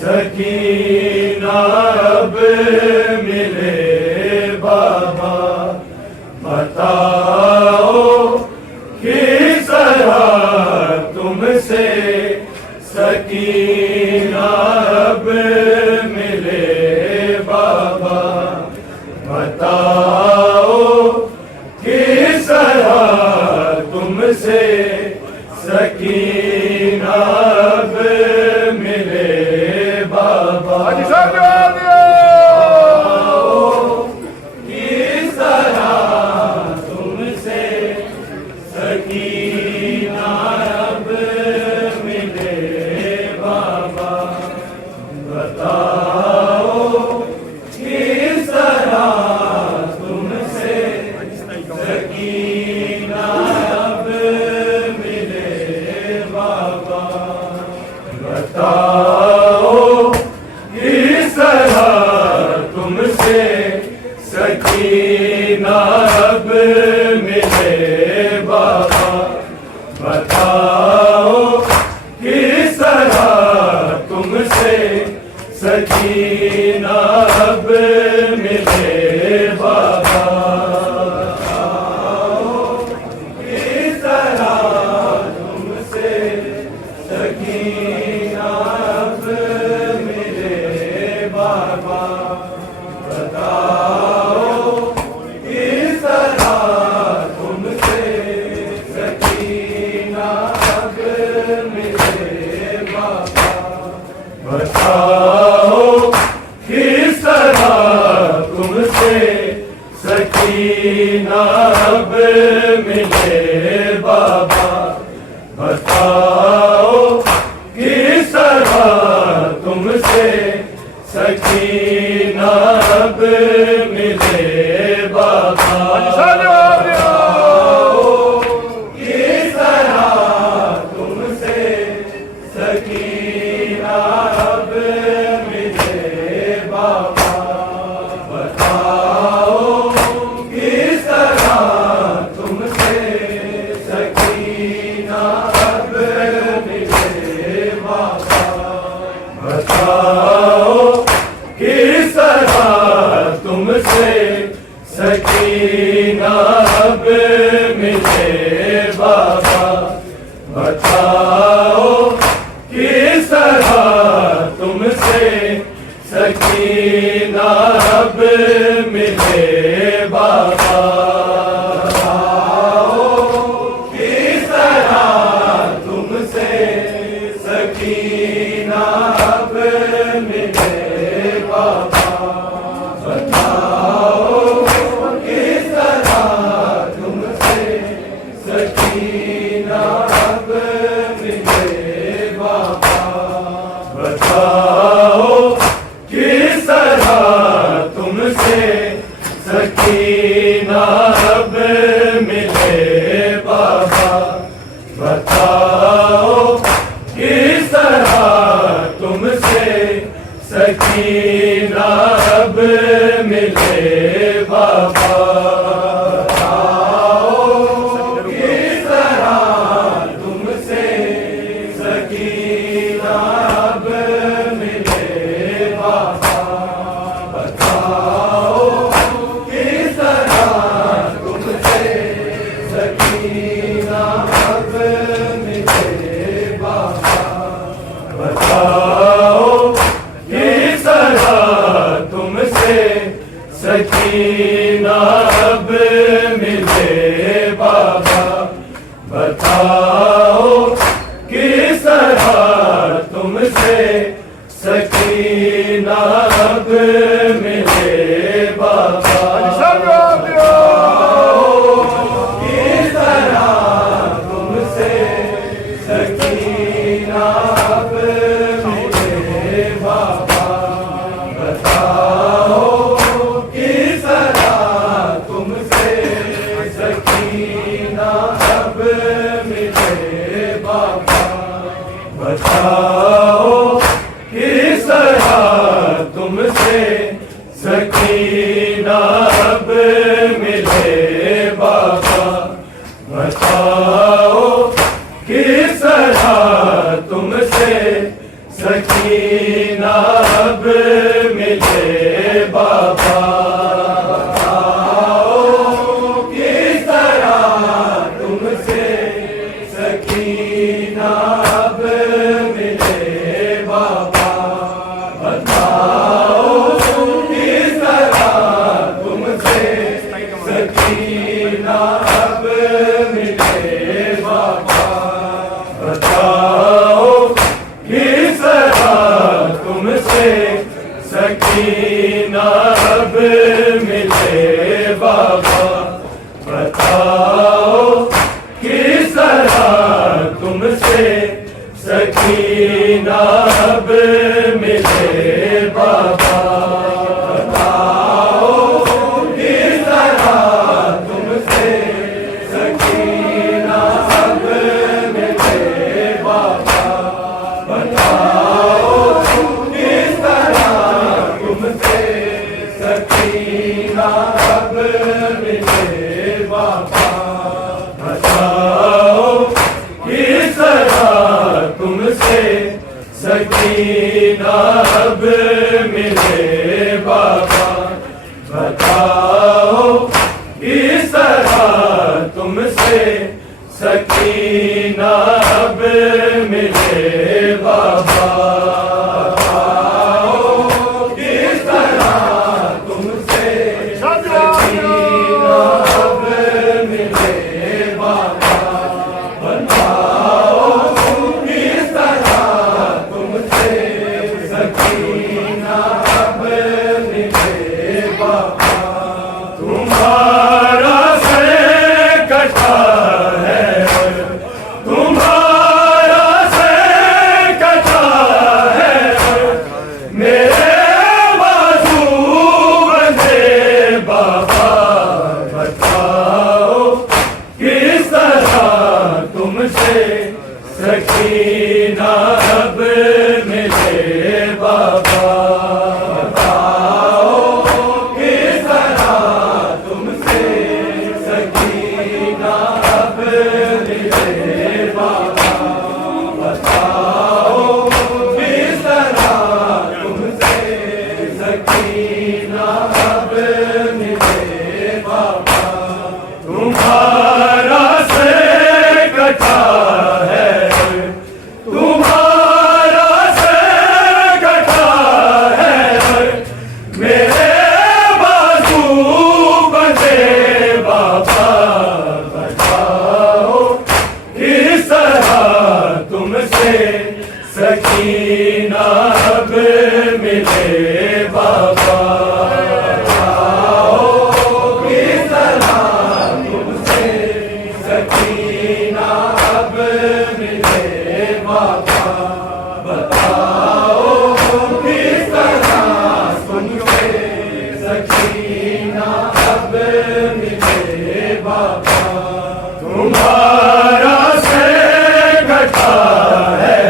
सकीना अब मिले बाबा, बताओ किस तरह तुमसे सकीना अब मिले बाबा। किस तरह तुमसे सकीना अब मिले बाबा, बताओ किस तरह तुमसे सकीना अब मिले बाबा, बताओ किस तरह तुमसे सकीना अब मिले बाबा, बताओ किस तरह तुमसे सकीना अब मिले बाबा, किस तरह तुमसे सकीना अब मिले बाबा, बताओ किस तरह तुमसे सकीना अब मिले बाबा, बताओ किस तरह तुमसे सकीना अब मिले बाबा, बताओ किस तरह तुमसे सकीना अब मिले बाबा, किस तरह तुमसे सकीना अब मिले बाबा, बताओ किस तरह तुमसे सकीना अब मिले बाबा, बताओ किस तरह तुमसे सकीना अब मिले बाबा, बताओ किस तरह तुमसे सकीना अब मिले बाबा, किस तरह तुमसे सकीना अब मिले बाबा, बताओ किस तरह तुमसे सकीना अब मिले बाबा, बताओ किस तरह तुमसे सकीना अब मिले बाबा, बताओ किस तरह तुमसे सकीना अब मिले बाबा, किस तरह तुमसे सकीना अब मिले बाबा, बताओ किस तरह तुमसे सकीना अब मिले बाबा, बताओ किस तरह तुमसे सकीना अब मिले बाबा, बताओ किस तरह तुमसे सकीना अब मिले बाबा, किस तरह तुमसे सकीना अब मिले बाबा, बताओ किस तरह तुमसे सकीना अब मिले बाबा, बताओ किस तरह सकीना अब मिले बाबा, बताओ किस तरह तुमसे सकीना अब मिले बाबा, बताओ किस तरह तुमसे सकीना अब मिले बाबा, बताओ किस तरह तुमसे सकीना अब मिले बाबा, बताओ किस तरह तुमसे सकीना अब मिले बाबा, बताओ किस तरह तुमसे सकीना अब मिले बाबा, बताओ किस तरह तुमसे सकीना अब मिले बाबा, बताओ किस तरह तुमसे सकीना अब मिले बाबा, बताओ किस तरह तुमसे सकीना अब मिले बाबा, बताओ किस तरह तुमसे सकीना अब मिले बाबा, बताओ किस तरह तुमसे सकीना अब मिले बाबा, बताओ किस तरह तुमसे सकीना अब मिले बाबा, तुम्हारा से कटा है, तुम्हारा से कटा है, मेरे बाजू बंधे बाबा, बताओ किस तरह तुमसे सकीना अब मिले बाबा, बताओ किस तरह तुमसे सकीना अब मिले बाबा, बताओ किस तरह तुमसे सकीना अब मिले बाबा, तुम्हारा से कटा है, तुम्हारा से कटा है, मेरे बाजू बंधे बाबा, बताओ किस तरह तुमसे सकीना अब मिले बाबा, बताओ किस तरह तुमसे सकीना अब मिले बाबा, बताओ किस तरह तुमसे सकीना अब मिले बाबा, तुम्हारा से कटा है,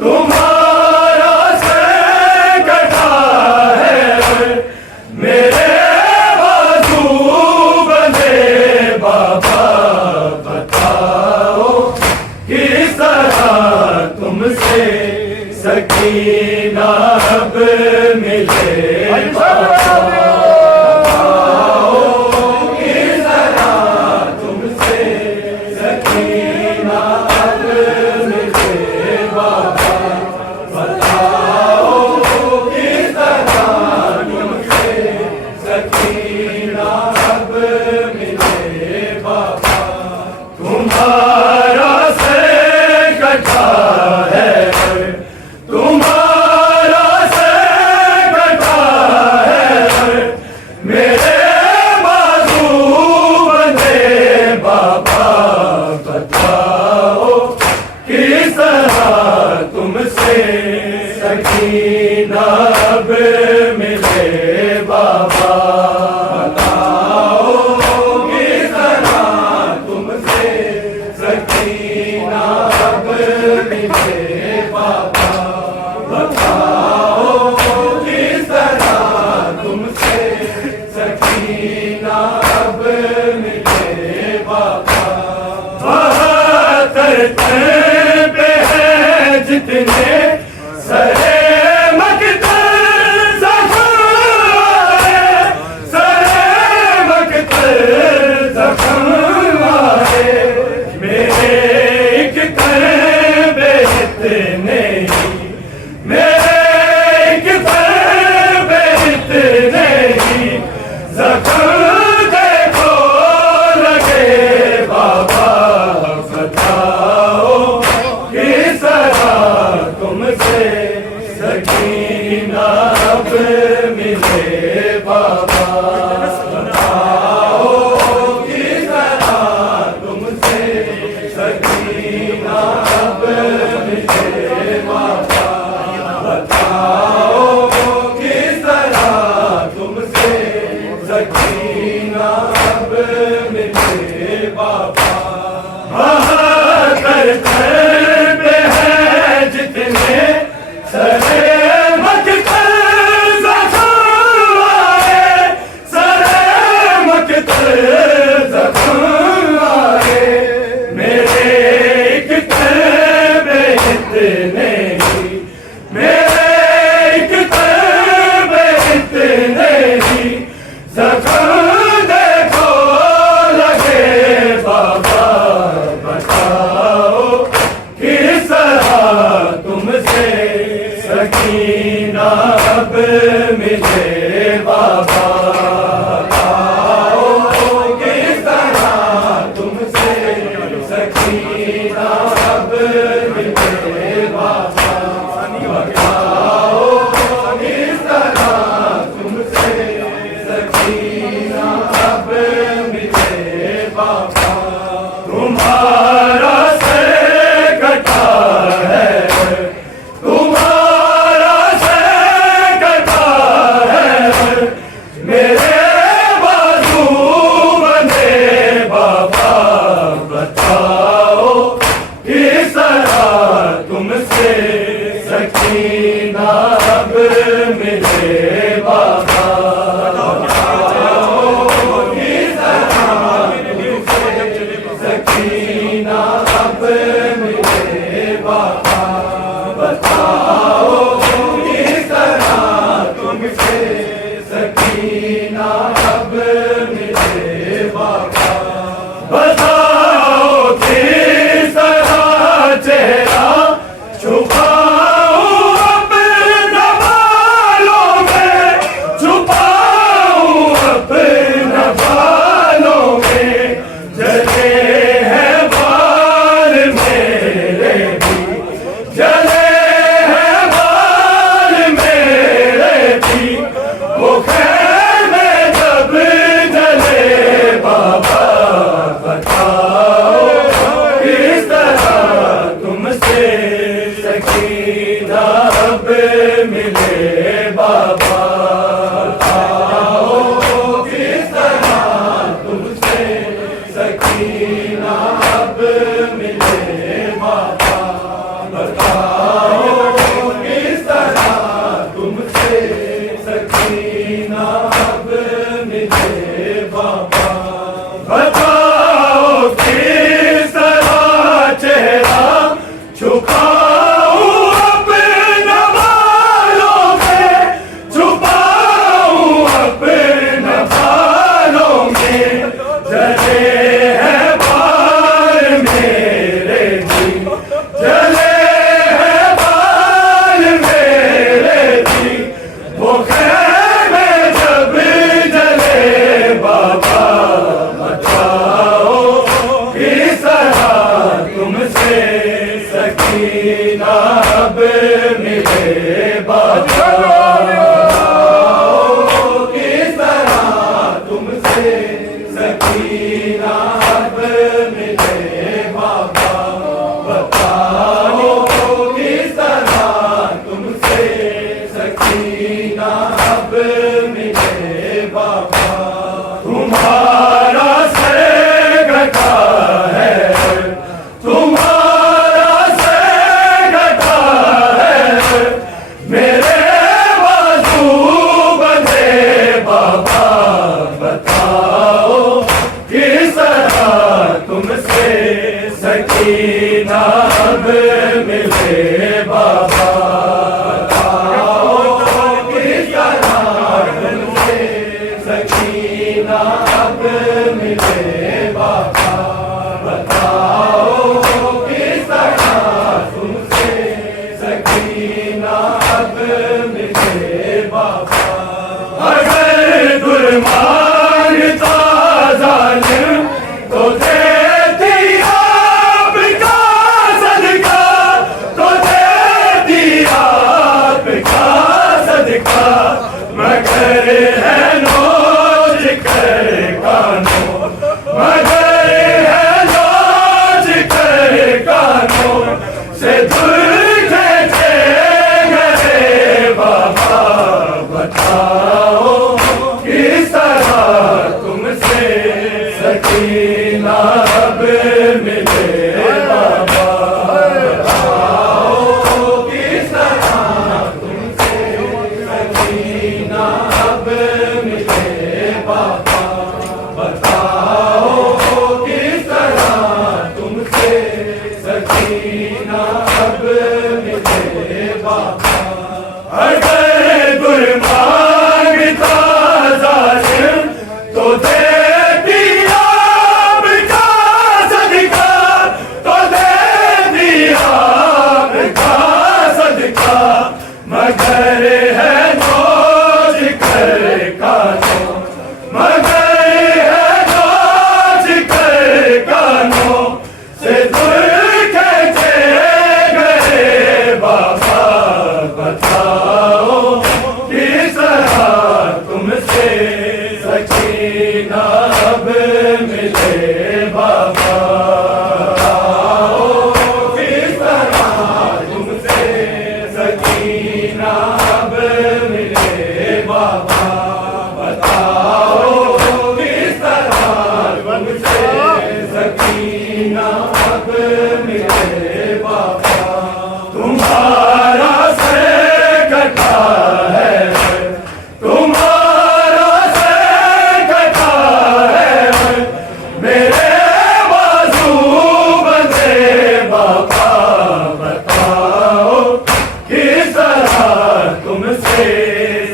तुम्हारा से कटा है, मेरे बाजू बंधे बाबा, बताओ किस तरह तुमसे सकीना अब मिले बाबा, बताओ किस तरह तुमसे सकीना अब मिले बाबा, बताओ किस तरह तुमसे सकीना अब मिले बाबा, तुम्हारा से कटा है, तुम्हारा से कटा है, मेरे बाजू बंधे बाबा, बताओ किस तरह तुमसे सकीना अब मिले बाबा, बताओ किस तरह तुमसे सकीना अब मिले बाबा, बताओ किस तरह तुम सकीना अब मिले बाबा, बताओ किस तरह तुमसे सकीना अब मिले बाबा, बताओ किस तरह तुमसे सकीना अब मिले बाबा। करते हैं जितने सरे मकतल ज़ख़्म आए, सरे मकतल ज़ख़्म आए, मेरे एक तलबे इतने ही, मेरे एक तलबे इतने ही ज़ख़्म देखो लगे बाबा, बताओ किस तरह तुमसे सकीना अब मिले बाबा, बताओ किस तरह तुमसे सकीना अब मिले बाबा, बताओ किस तरह तुमसे सकीना अब मिले बाबा। तुम्हारा से कटा है, तुम्हारा से कटा है, मेरे बाजू बंधे बाबा, बताओ किस तरह तुमसे सकीना अब मिले बाबा, बताओ किस तरह तुमसे सकीना अब मिले बाबा, बताओ किस तरह तुमसे सकीना अब मिले बाबा, बताओ किस तरह चेहरा छुपाऊं अपने बालों में, छुपाऊं अपने बालों में, जले हैं बाल मेरे भी, जले हैं बाल मेरे भी, वो खैर में जब जले बाबा, बताओ किस तरह तुमसे सकीना अब मिले बाबा, बताओ किस तरह तुमसे सकीना अब मिले बाबा, बताओ किस तरह तुमसे सकीना अब मिले बाबा, बताओ किस तरह चेहरा छुपाऊं अपने बालों में, छुपाऊं अपने बालों में, जले हैं बाल मेरे भी, जले हैं बाल मेरे भी, वो खैर में जब जले बाबा, बताओ किस तरह तुमसे सकीना अब मिले बाबा, बताओ किस तरह तुमसे सकीना अब मिले बाबा, बताओ किस तरह तुमसे सकीना अब मिले बाबा। तुम्हारा से घटा है, तुम्हारा से घटा है, मेरे बाजू बंधे बाबा, बताओ किस तरह तुमसे सकीना अब मिले बाबा, बताओ किस तरह तुमसे सकीना अब मिले बाबा, बताओ किस तरह तुमसे सकीना अब मिले बाबा। अगर दुर्मार्गता जालिम तो देती आपका सदका, तो देती आपका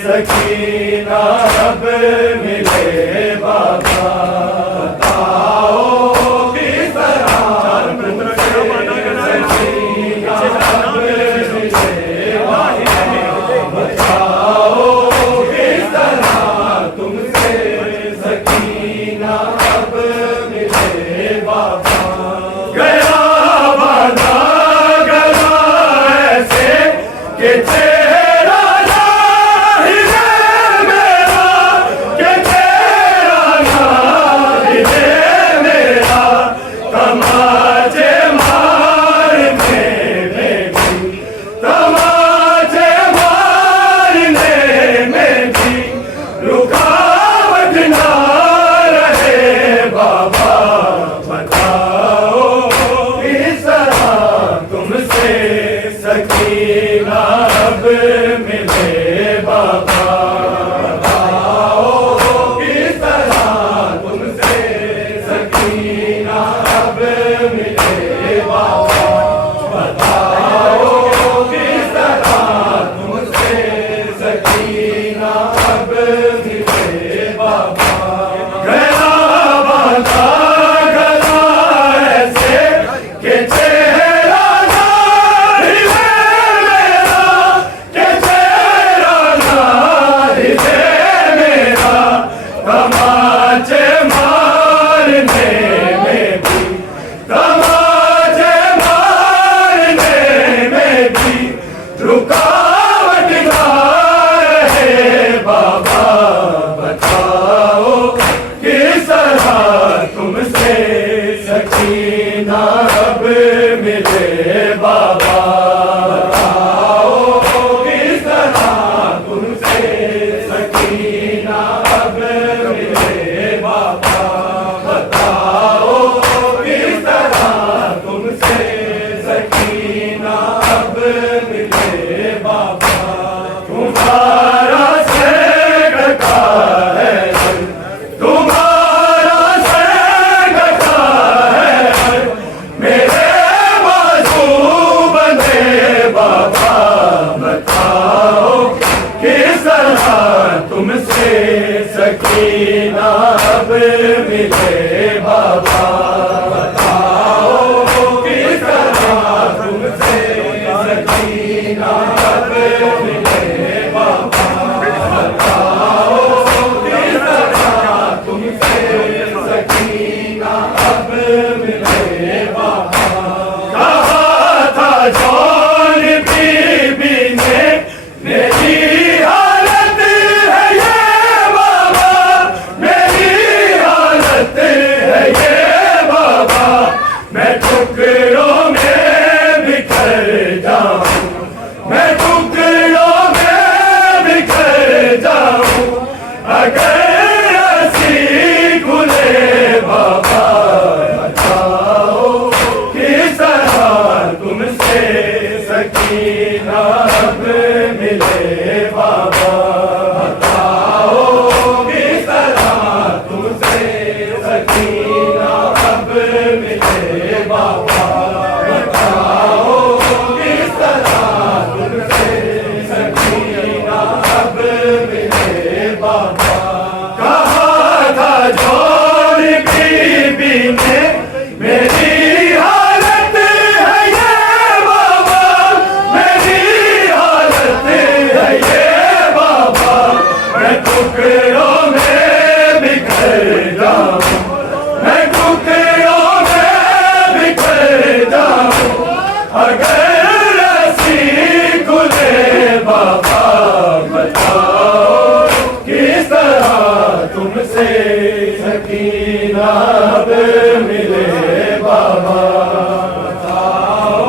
सकीना अब मिले बाबा, बताओ किस तरह तुमसे सकीना अब मिले बाबा, बताओ किस तरह तुमसे सकीना अब मिले बाबा। गया बाधा गया ऐसे कि तेरा नाहिदे मेरा, कि तेरा नाहिदे मेरा, तमाचे मारने में भी, तमाचे मारने में भी रुकावट ना रहे बाबा, बताओ किस तरह तुमसे सकीना अब मिले बाबा, बताओ किस तरह तुमसे सकीना अब मिले बाबा, बताओ किस तरह तुमसे सकीना अब मिले बाबा। गया बाधा गया ऐसे कि तेरा नाहिदे मेरा, कि तेरा नाहिदे मेरा, तमाचे मारने में भी, तमाचे मारने में भी रुकावट ना रहे बाबा, बताओ किस तरह तुमसे सकीना अब मिले बाबा, बताओ किस तरह तुमसे सकीना अब मिले बाबा, बताओ किस तरह तुमसे सकीना अब मिले बाबा। तुम्हारा सेग का है दिल, तुम्हारा सेग का है दिल, मेरे बाजू बंधे बाबा, बताओ किस तरह तुमसे सकीना अब मिले बाबा, बताओ किस तरह तुमसे सकीना अब मिले बाबा, बताओ किस तरह तुमसे सकीना अब मिले बाबा। कहा था जौन बीबी ने मेरी हालत है ये बाबा, मेरी हालत है ये बाबा, मैं टुकड़ों में बिखर जाऊं, मैं टुकड़ों में बिखर जाऊं, अगर ऐसी खुले बाबा, बताओ किस तरह तुमसे सकीना अब मिले बाबा, बताओ किस तरह तुमसे सकीना अब मिले बाबा, बताओ किस तरह तुमसे सकीना अब मिले बाबा। कहा था जौन बीबी ने मेरी हालत है ये बाबा, मेरी हालत है ये बाबा, मैं टुकड़ों में बिखर जाऊं, मैं टुकड़ों में बिखर जाऊं, अगर ऐसी खुले बाबा, बताओ किस तरह तुमसे सकीना अब मिले बाबा, बताओ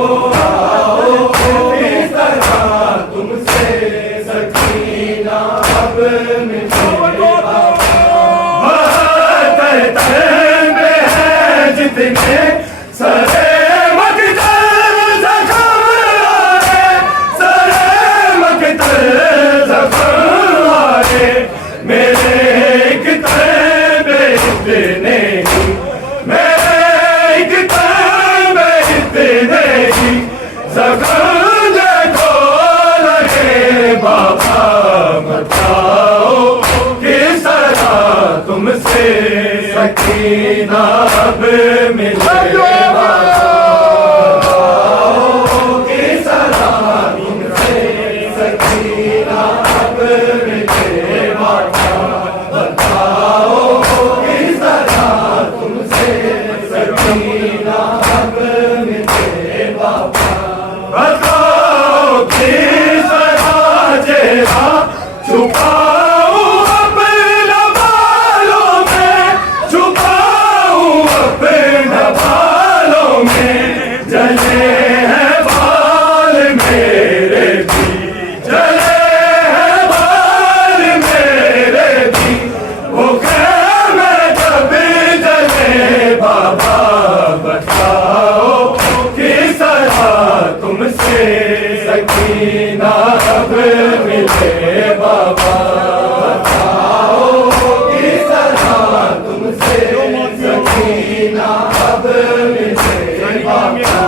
किस तरह तुमसे सकीना अब मिले बाबा। बहत्तर में है जितने सरे मकदर जख्म आए, सरे मकदर जख्म आए, मेरे एक तैबे इतने ही, मेरे एक तैबे इतने ही, जख्म देखो लगे बाबा, बताओ किस तरह तुमसे सकीना अब मिले किस तरह तुमसे सकीना अब मिले बताओ किस तरह तुमसे सकीना अब मिले बताओ किस तरह चेहरा छुपाऊं अपने बालों में छुपाऊं अपने बालों में जले हैं बाल मेरे भी जले हैं बाल मेरे भी वो मैं जब जले बाबा बताओ किस तरह तुमसे सकीना अब मिले बाबा बताओ किस तरह तुमसे सकीना अब मिले बाबा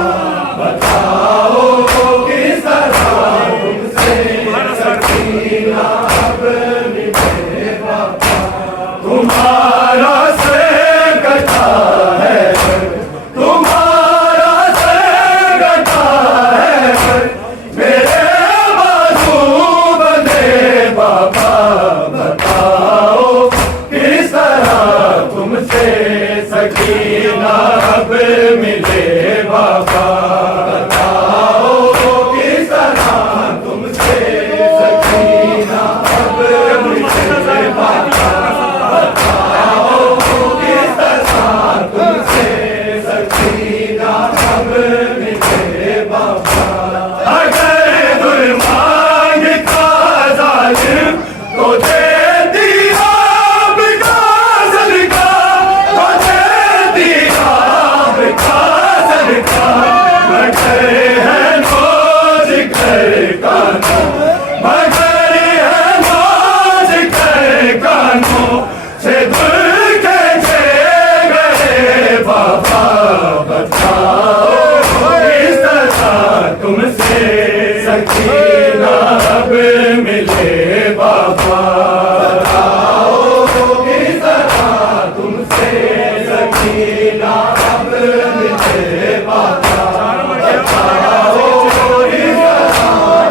बताओ किस तरह तुमसे सकीना अब मिले बाबा तुम्हारा से कटा है तुम्हारा से कटा है मेरे बाजू बंधे बाबा बताओ किस तरह तुमसे सकीना अब मिले बाबा बताओ किस तरह तुमसे सकीना अब मिले बाबा बताओ किस तरह तुमसे सकीना अब मिले बाबा अगर दुर्मांग का जालिम तो दे दिया बिकासल का तो दे दिया बिकासल का मगर है नोज कर कानो मगर है नोज कर कानो से दूर के गए बाबा बताओ किस तरह तुमसे सकीना अब मिले बाबा बताओ किस तरह तुमसे सकीना अब मिले बाबा बताओ किस तरह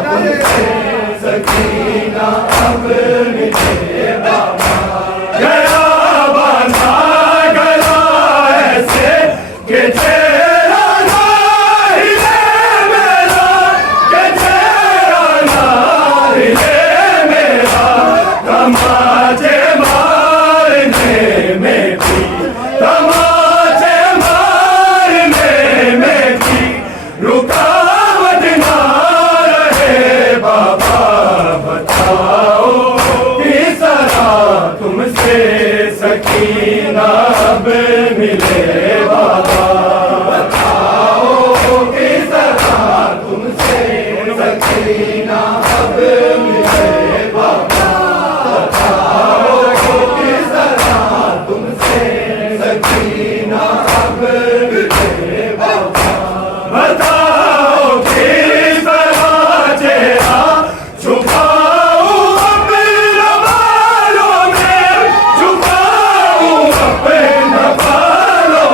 तुमसे सकीना अब मिले बाबा गया बांधा गला ऐसे कि तेरा ना हिले मेरा कि तेरा ना हिले मेरा तमाचे मारने में भी तमाचे मारने में भी रुकावट ना रहे बाबा बताओ किस तरह तुमसे सकीना अब मिले बाबा बताओ किस तरह तुमसे सकीना अब मिले बाबा बताओ किस तरह तुमसे सकीना अब मिले बाबा बताओ किस तरह चेहरा छुपाऊं अपने बालों में छुपाऊं अपने बालों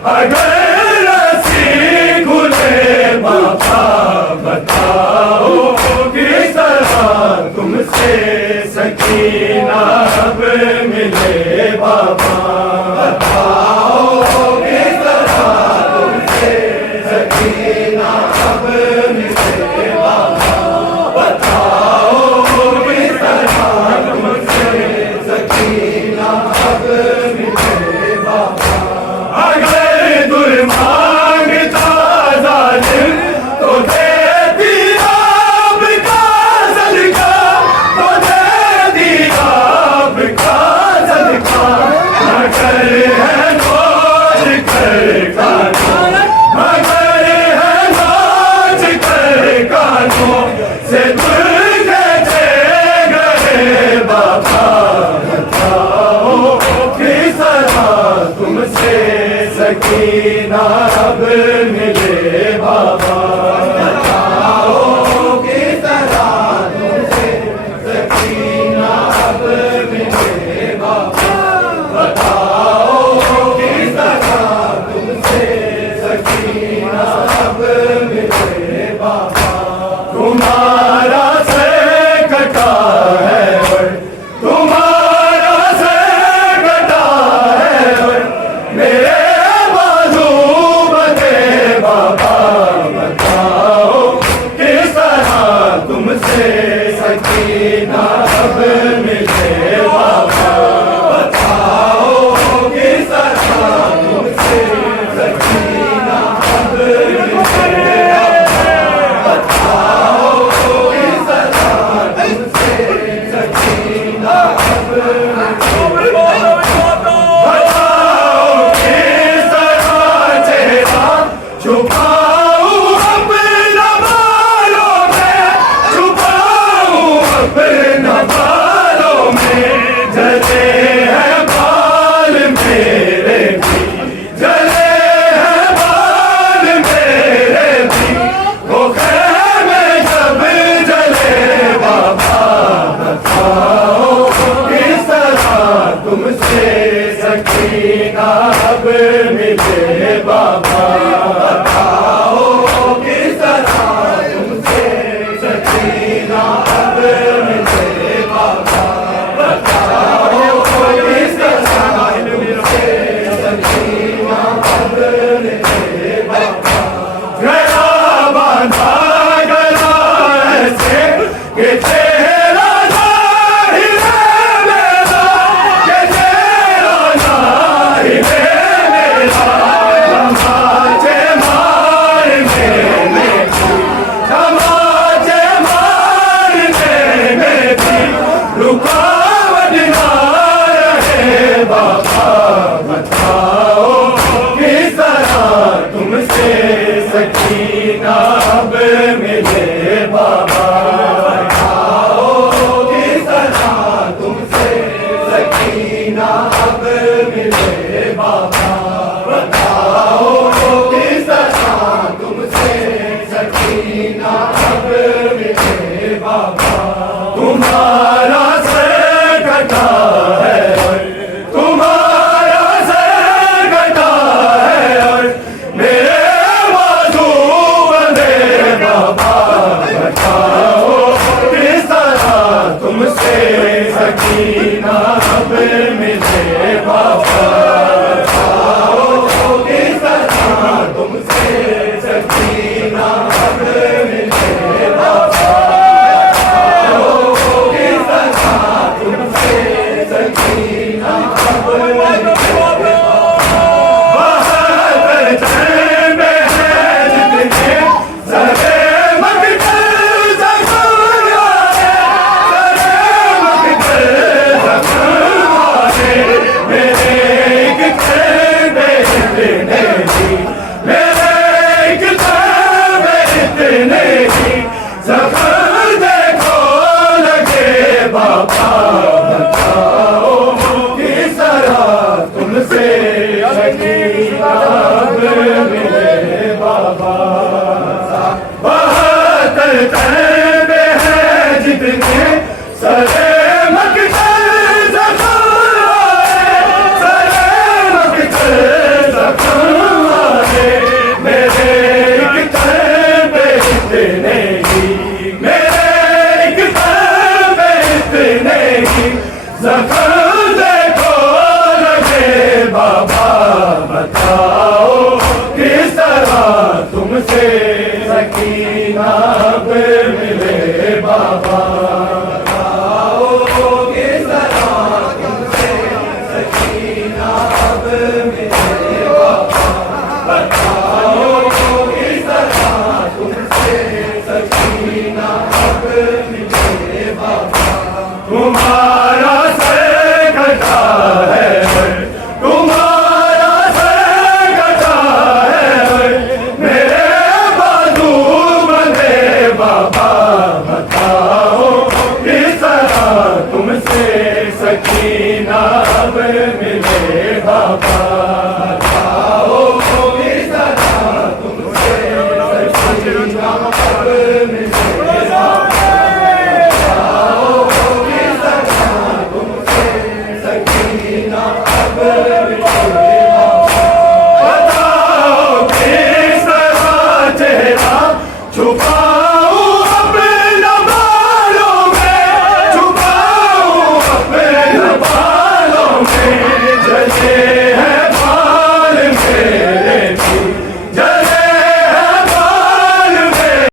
अगर रस्सी खुले बाबा बताओ किस तरह तुमसे सकीना अब मिले बाबा बताओ किस तरह तुमसे सकीना अब मिले बाबा बताओ किस तरह तुमसे सकीना अब मिले बाबा अगर दुर मांगता जालिम तो दे दिया आपका सदका तो दे दिया आपका सदका मगर है नोच कर कानों मगर है नोच कर कानों से दूर कैसे गए बाबा बताओ किस तरह तुमसे सकीना अब मिले बाबा बताओ किस तरह तुमसे सकीना अब मिले बाबा बताओ किस तरह तुमसे सकीना अब मिले बाबा तुम्हारा सर कटा है और तुम्हारा सर कटा है और मेरे बाजू बंधे बाबा बताओ किस तरह तुमसे सकीना अब मिले बाबा बताओ किस तरह तुमसे सकीना अब मिले बताओ किस तरह तुमसे सकीना अब मिले बताओ किस तरह चेहरा छुपाऊं अपना बालों में छुपाऊं अपना बालों में जले हैं बाल मेरे भी जले हैं बाल मेरे भी वो खैमे जब जले बाबा बताओ किस तरह तुमसे सकीना अब मिले बाबा बताओ किस तरह तुमसे सकीना अब मिले बाबा बताओ किस तरह तुमसे सकीना अब मिले बाबा गला बांधा गला ऐसे कि चेहरा जाहिर है मेरा कि चेहरा जाहिर है मेरा तमाचे मारने में भी तमाचे मारने में भी रुकावट ना रहे बाबा बताओ किस तरह तुमसे सकीना अब मिले बाबा बताओ किस तरह तुमसे सकीना अब मिले बाबा बताओ किस तरह तुमसे सकीना अब मिले बाबा तुम्हारा सर कटा है और तुम्हारा सर कटा है और मेरे बाजू बंधे बताओ किस तरह तुमसे सकीना अब मिले बाबा। बताओ किस तरह तुमसे सकीना अब मिले बाबा। बताओ किस तरह तुमसे सकीना अब मिले बाबा। तुम्हारा सर कटा है, तुम्हारा सर कटा है, मेरे बाजू बंधे बाबा। बताओ किस तरह तुमसे सकीना अब मिले बाबा।